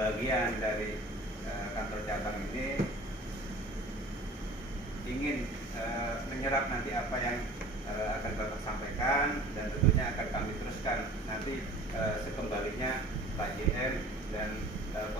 bagian dari kantor cabang ini ingin menyerap nanti apa yang akan Bapak sampaikan, dan tentunya akan kami teruskan nanti sekembalinya Pak JM dan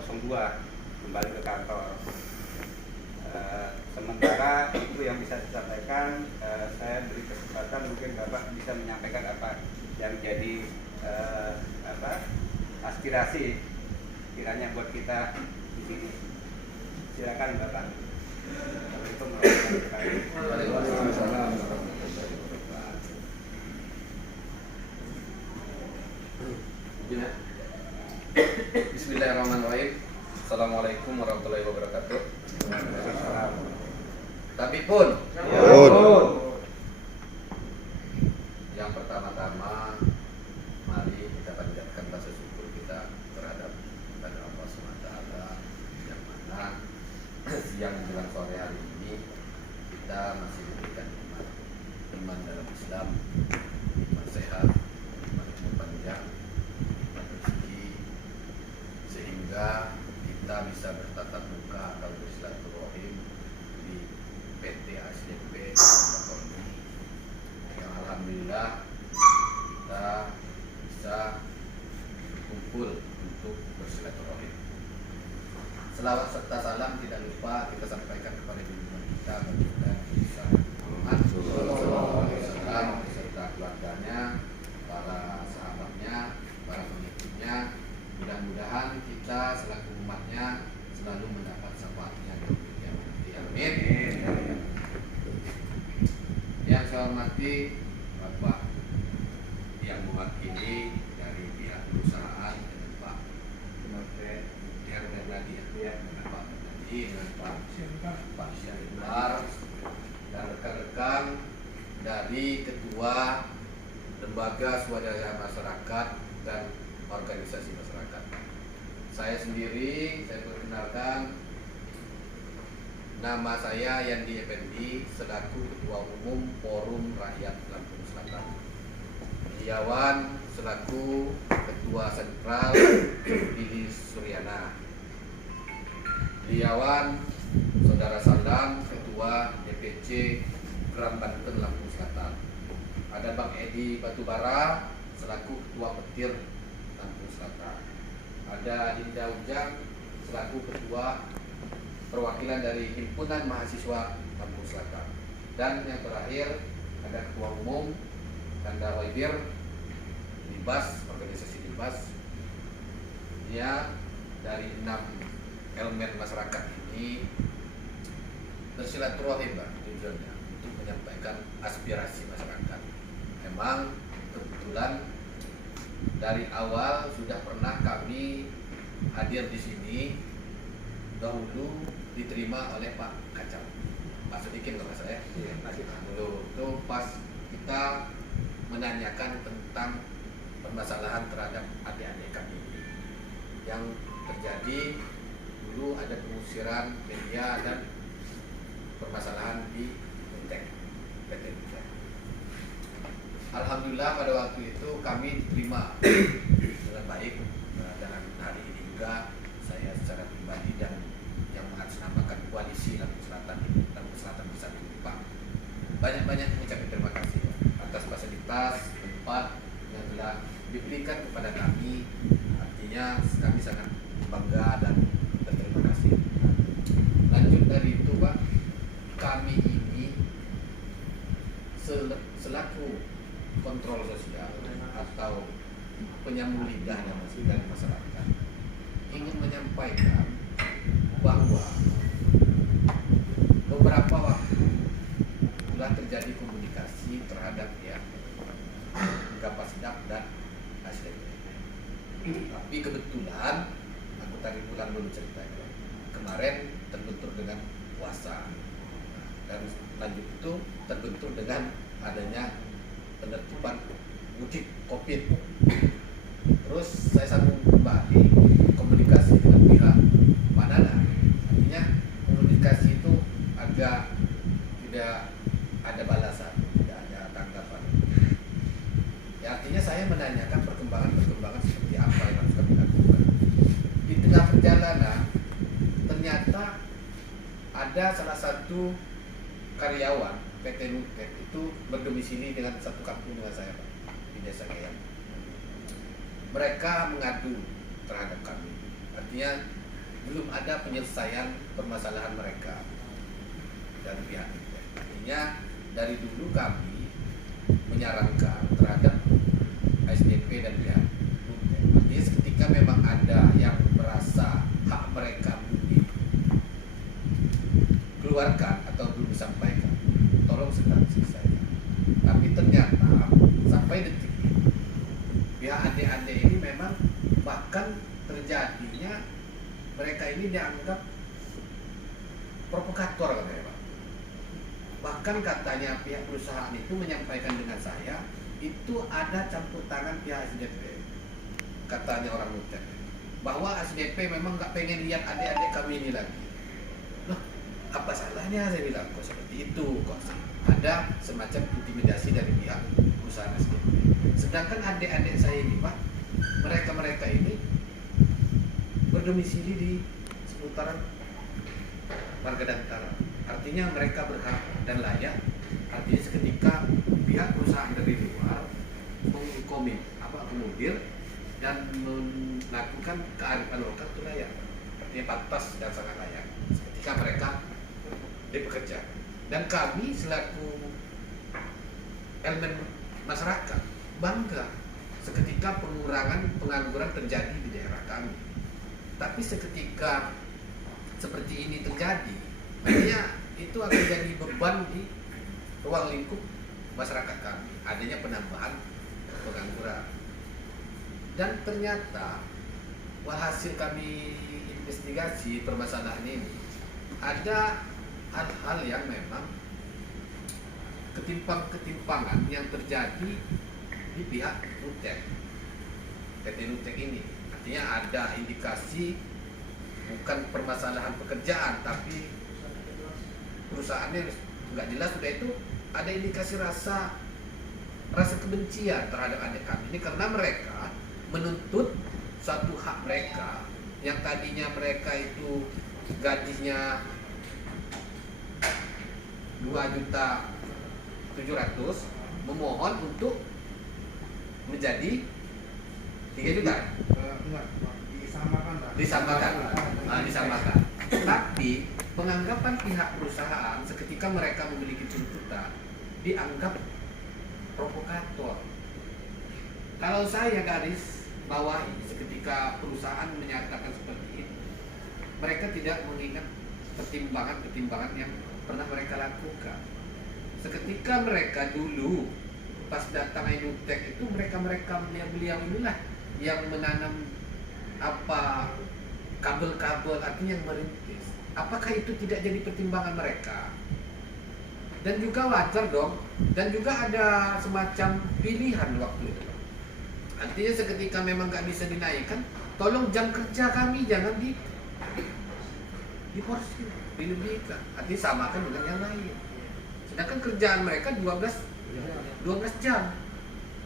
02 kembali ke kantor. Sementara itu yang bisa disampaikan, saya beri kesempatan mungkin Bapak bisa menyampaikan apa yang jadi aspirasi kiranya buat kita di sini. Silakan Bapak. Waalaikumsalam. Bismillahirrahmanirrahim. Assalamualaikum warahmatullahi wabarakatuh. Tapi pun yang pertama-tama, mari kita panjatkan rasa syukur kita terhadap kepada Allah SWT, yang mana siang menjelang sore hari ini kita masih diberikan iman dalam Islam, iman sehat, iman umur panjang, iman rezeki, sehingga kita bisa bertatap muka atau bersilaturahim di PT ASDP Bakoni, yang alhamdulillah kita bisa berkumpul untuk bersilaturahim. Selawat serta salam tidak lupa kita sampaikan kepada junjungan kita Baginda Isa Muhammad SAW beserta keluarganya, para sahabatnya, para pengikutnya. Mudah-mudahan kita selaku umatnya selalu mendapat syafaatnya di dunia nanti. Amin. Yang saya hormati Bapak yang mewakili dari pihak perusahaan, dengan Pak Mutiar Bernadi, dengan Pak Bernadi, dengan Pak Syahidar, dan rekan-rekan dari Ketua Lembaga Swadaya Masyarakat dan Organisasi Masyarakat. Saya sendiri, saya perkenalkan, nama saya Yandi Effendi selaku Ketua Umum Forum Rakyat Lampung Selatan. Iyawan selaku Ketua Sentral Lili Suryana. Iyawan Saudara Salam, Ketua DPC Gram Banten Lampung Selatan. Ada Bang Edi Batubara selaku Ketua Petir Lampung Selatan. Ada Linda Ujang selaku Ketua Perwakilan dari Himpunan Mahasiswa Lampung Selatan. Dan yang terakhir ada Ketua Umum Kanda Waibir Libas, organisasi Libas. Ya, dari 6 elemen masyarakat ini bersilaturahim tujuannya untuk menyampaikan aspirasi masyarakat. Memang kebetulan dari awal sudah pernah kami hadir di sini, dahulu diterima oleh Pak Kacau. Pak sedikit nggak saya? Iya, dulu itu pas kita menanyakan tentang permasalahan terhadap adik-adik kami yang terjadi dulu, ada pengusiran media dan permasalahan di Menteng, PT Menteng. Alhamdulillah pada waktu itu kami diterima dengan baik, dan hari ini juga saya secara pribadi dan yang mengatasnamakan koalisi Lampung Selatan ini, Lampung Selatan Bersatu ini, Pak, banyak-banyak mengucapkan terima kasih atas fasilitas tempat yang telah diberikan kepada kami. Artinya kami sangat bangga dan berterima kasih. Lanjut dari itu, Pak, kami ini selaku kontrol sosial atau penyambung lidah dari masyarakat ingin menyampaikan bahwa beberapa waktu telah terjadi komunikasi terhadap Kapasidak dan ASDP. Tapi kebetulan aku tadi pulang dulu ceritanya, kemarin terbentur dengan puasa, dan lanjut itu terbentur dengan adanya penertiban mudik COVID. Terus saya sambung kembali komunikasi dengan pihak Pak Nana. Artinya komunikasi itu agak tidak ada balasan, tidak ada tanggapan. Ya, artinya saya menanyakan perkembangan seperti apa yang harus kami lakukan. Di tengah perjalanan ada salah satu karyawan PT Nutek itu berdomisili dengan satu kampung dengan saya, Pak, di Desa Gayam. Mereka mengadu terhadap kami, artinya belum ada penyelesaian permasalahan mereka dari pihak Nutek. Artinya dari dulu kami menyarankan terhadap SDP dan pihak Nutek. Artinya ketika memang ada yang merasa hak mereka belum dikeluarkan atau belum disampaikan, tolong segera selesaikan. Tapi ternyata sampai detik ini pihak adik-adik ini memang bahkan terjadinya mereka ini dianggap provokator, katanya, Pak. Bahkan katanya pihak perusahaan itu menyampaikan dengan saya itu ada campur tangan pihak SDP, katanya orang Nutek, bahwa SDP memang nggak pengen lihat adik-adik kami ini lagi. Loh, apa salahnya, saya bilang, kok seperti itu, kok ada semacam intimidasi dari pihak perusahaan SDP. Sedangkan adik-adik saya ini, Pak, mereka ini berdomisili di seputaran Marga Dantara. Artinya mereka berhak dan layak. Artinya seketika pihak perusahaan dari luar mengakomodir dan melakukan kearifan lokal itu layak. Artinya pantas dan sangat layak ketika mereka bekerja. Dan kami selaku elemen masyarakat bangga seketika pengangguran terjadi di daerah kami. Tapi seketika seperti ini terjadi, artinya itu akan jadi beban di ruang lingkup masyarakat kami, adanya penambahan pengangguran. Dan ternyata walhasil kami investigasi permasalahan ini, ada hal-hal yang memang ketimpangan yang terjadi di pihak Nutek, PT Nutek ini. Artinya ada indikasi bukan permasalahan pekerjaan, tapi perusahaannya nggak jelas. Sudah itu ada indikasi rasa kebencian terhadap adik kami ini karena mereka menuntut satu hak mereka yang tadinya mereka itu gajinya 2.700.000 memohon untuk menjadi 3 juta. Enggak, disamakan lah. Disamakan. Tapi penganggapan pihak perusahaan seketika mereka memiliki tuntutan dianggap provokator. Kalau saya garis bawahi seketika perusahaan menyatakan seperti itu, mereka tidak mengingat pertimbangan-pertimbangan yang pernah mereka lakukan. Seketika mereka dulu pas datang Nutek itu mereka beliau inilah yang menanam kabel-kabel, artinya yang merintis. Apakah itu tidak jadi pertimbangan mereka? Dan juga wajar dong. Dan juga ada semacam pilihan waktu itu. Artinya seketika memang nggak bisa dinaikkan, tolong jam kerja kami jangan diporsi, dilebihkan. Artinya samakan dengan yang lain. Sedangkan kerjaan mereka 12 jam.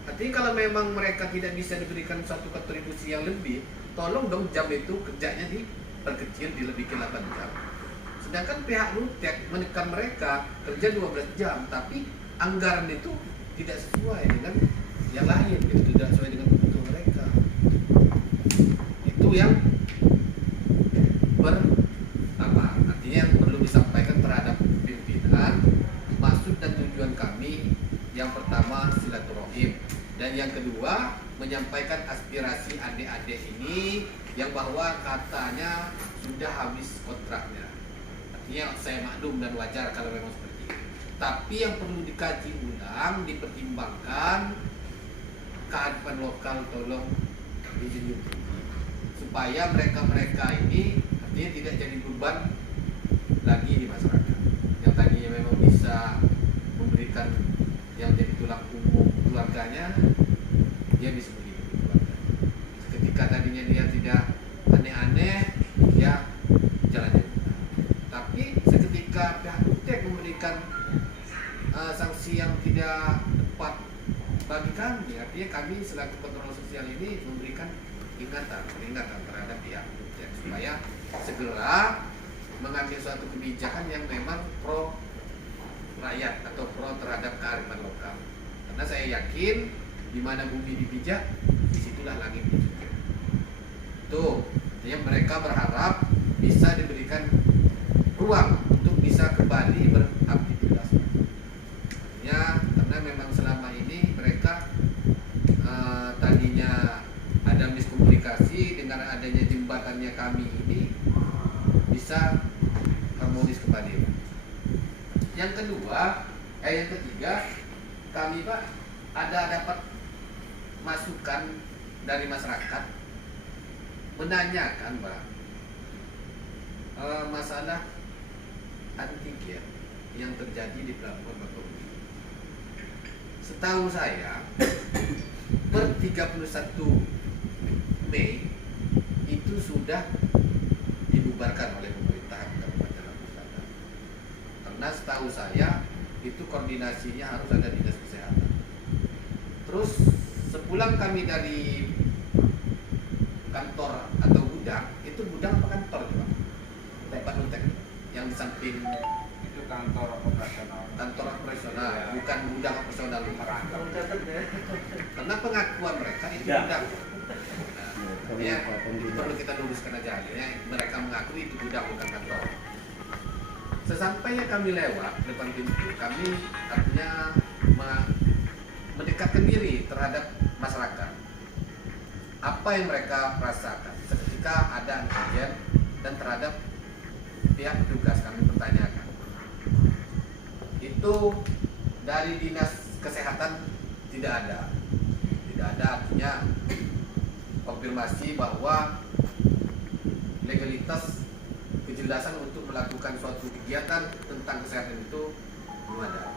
Artinya kalau memang mereka tidak bisa diberikan satu kontribusi yang lebih, tolong dong jam itu kerjanya diperkecil, dilebihkan 8 jam. Sedangkan pihak Nutek menekan mereka kerja 12 jam, tapi anggaran itu tidak sesuai dengan yang lain, gitu, tidak sesuai dengan kebutuhan mereka. Itu yang artinya yang perlu disampaikan terhadap pimpinan. Maksud dan tujuan kami yang pertama silaturahim, dan yang kedua menyampaikan aspirasi adik-adik ini yang bahwa katanya sudah habis kontraknya. Artinya saya maklum dan wajar kalau memang seperti itu. Tapi yang perlu dikaji ulang, dipertimbangkan kearifan lokal, tolong dijunjung tinggi supaya mereka ini artinya tidak jadi beban lagi di masyarakat. Yang tadinya memang bisa memberikan yang jadi tulang punggung keluarganya, dia bisa menghidupi keluarga. Ketika tadinya dia tidak aneh-aneh, dia jalannya benar. Tapi seketika pihak Nutek memberikan sanksi yang tidak tepat bagi kami, artinya kami selaku kontrol sosial ini memberikan peringatan terhadap pihak Nutek supaya segera mengambil suatu kebijakan yang memang pro rakyat atau pro terhadap kearifan lokal. Karena saya yakin di mana bumi dipijak, disitulah langit dijunjung. Tuh, artinya mereka berharap bisa diberikan ruang untuk bisa kembali beraktivitas. Artinya karena memang selama ini mereka tadinya ada miskomunikasi, dengan adanya jembatannya kami ini bisa harmonis kembali. Yang ketiga, kami Pak ada dapat masukan dari masyarakat menanyakan Pak masalah antigen yang terjadi di Pelabuhan Bakauheni. Setahu saya per 31 Mei itu sudah dibubarkan oleh pemerintah Kabupaten Lampung Selatan. Karena setahu saya itu koordinasinya harus ada dinas kesehatan. Terus sepulang kami dari kantor atau gudang, itu gudang apa kantor juga? Tempat nutek yang di samping Itu kantor operasional. kantor operasional, Ya. bukan gudang operasional. Merangkap. Karena pengakuan mereka itu Ya. gudang. Nah, ya, perlu kita luruskan aja ya. Mereka mengakui itu gudang bukan kantor. Sesampainya kami lewat depan pintu, kami artinya mendekatkan diri terhadap masyarakat. Apa yang mereka rasakan ketika ada antigen dan terhadap pihak petugas kami pertanyakan. Itu dari dinas kesehatan tidak ada artinya konfirmasi bahwa legalitas kejelasan untuk melakukan suatu kegiatan tentang kesehatan itu belum ada.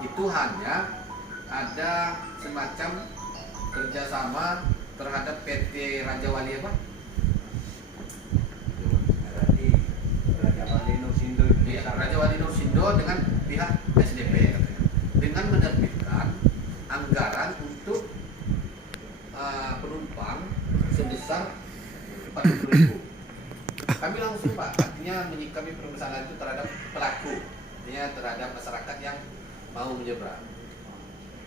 Itu hanya ada semacam kerjasama terhadap PT Raja Wali apa? Raja Wali Nursindo. Iya, Raja Wali Nursindo dengan pihak SDP katanya, dengan menerbitkan anggaran untuk penumpang sebesar 40.000. Kami langsung Pak, artinya menyikapi permasalahan itu terhadap pelaku, artinya terhadap masyarakat yang mau menyeberang.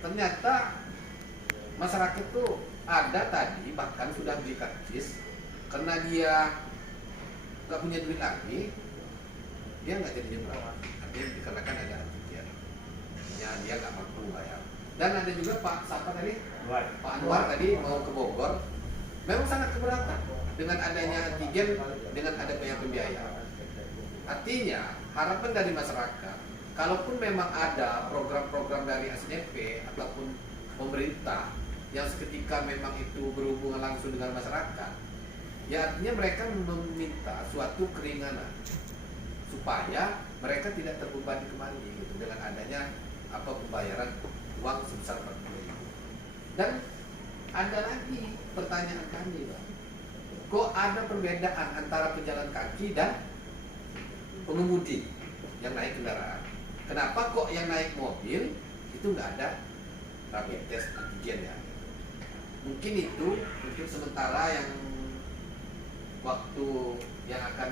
Ternyata masyarakat itu ada tadi bahkan sudah beli karcis, karena dia nggak punya duit lagi, dia nggak jadi nyebrang. Artinya dikarenakan ada antigen, dia nggak mampu bayar. Dan ada juga Pak siapa tadi? Pak Anwar tadi mau ke Bogor, memang sangat keberatan dengan adanya antigen, dengan ada banyak pembiayaan. Artinya harapan dari masyarakat, kalaupun memang ada program-program dari SDP ataupun pemerintah yang seketika memang itu berhubungan langsung dengan masyarakat, ya artinya mereka meminta suatu keringanan supaya mereka tidak terbebani kembali gitu, dengan adanya pembayaran uang sebesar 40.000. Dan ada lagi pertanyaan kami Pak, kok ada perbedaan antara pejalan kaki dan pengemudi yang naik kendaraan? Kenapa kok yang naik mobil itu nggak ada rapid test antigen ya? Mungkin itu untuk sementara yang waktu yang akan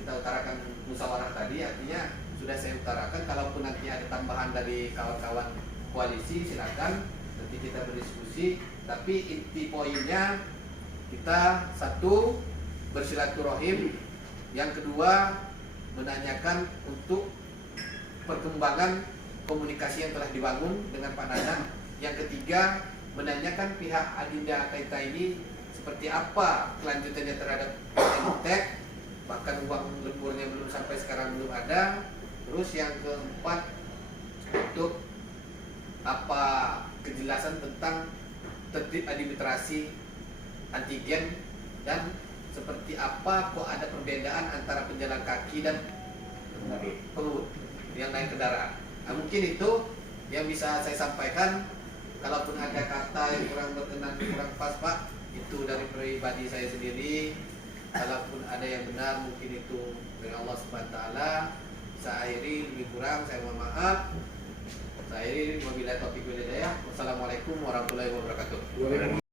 kita utarakan musyawarah tadi, artinya sudah saya utarakan. Kalaupun nanti ada tambahan dari kawan-kawan koalisi silakan, nanti kita berdiskusi. Tapi inti poinnya kita satu bersilaturahim, yang kedua menanyakan untuk perkembangan komunikasi yang telah dibangun dengan Pak Nanang, yang ketiga menanyakan pihak Adinda Kaita ini seperti apa kelanjutannya terhadap Entek, bahkan uang lemburnya belum sampai sekarang belum ada. Terus yang keempat untuk apa kejelasan tentang tertib administrasi antigen, dan seperti apa kok ada perbedaan antara penjalan kaki dan pengemudi yang naik kendaraan. Nah, mungkin itu yang bisa saya sampaikan. Kalaupun ada kata yang kurang berkenan, kurang pas Pak, itu dari pribadi saya sendiri. Kalaupun ada yang benar, mungkin itu dari Allah Subhanahu wa taala. Saya akhiri, lebih kurang saya mohon maaf. Saya akhiri, wabillahi taufiq wal hidayah. Wassalamualaikum warahmatullahi wabarakatuh.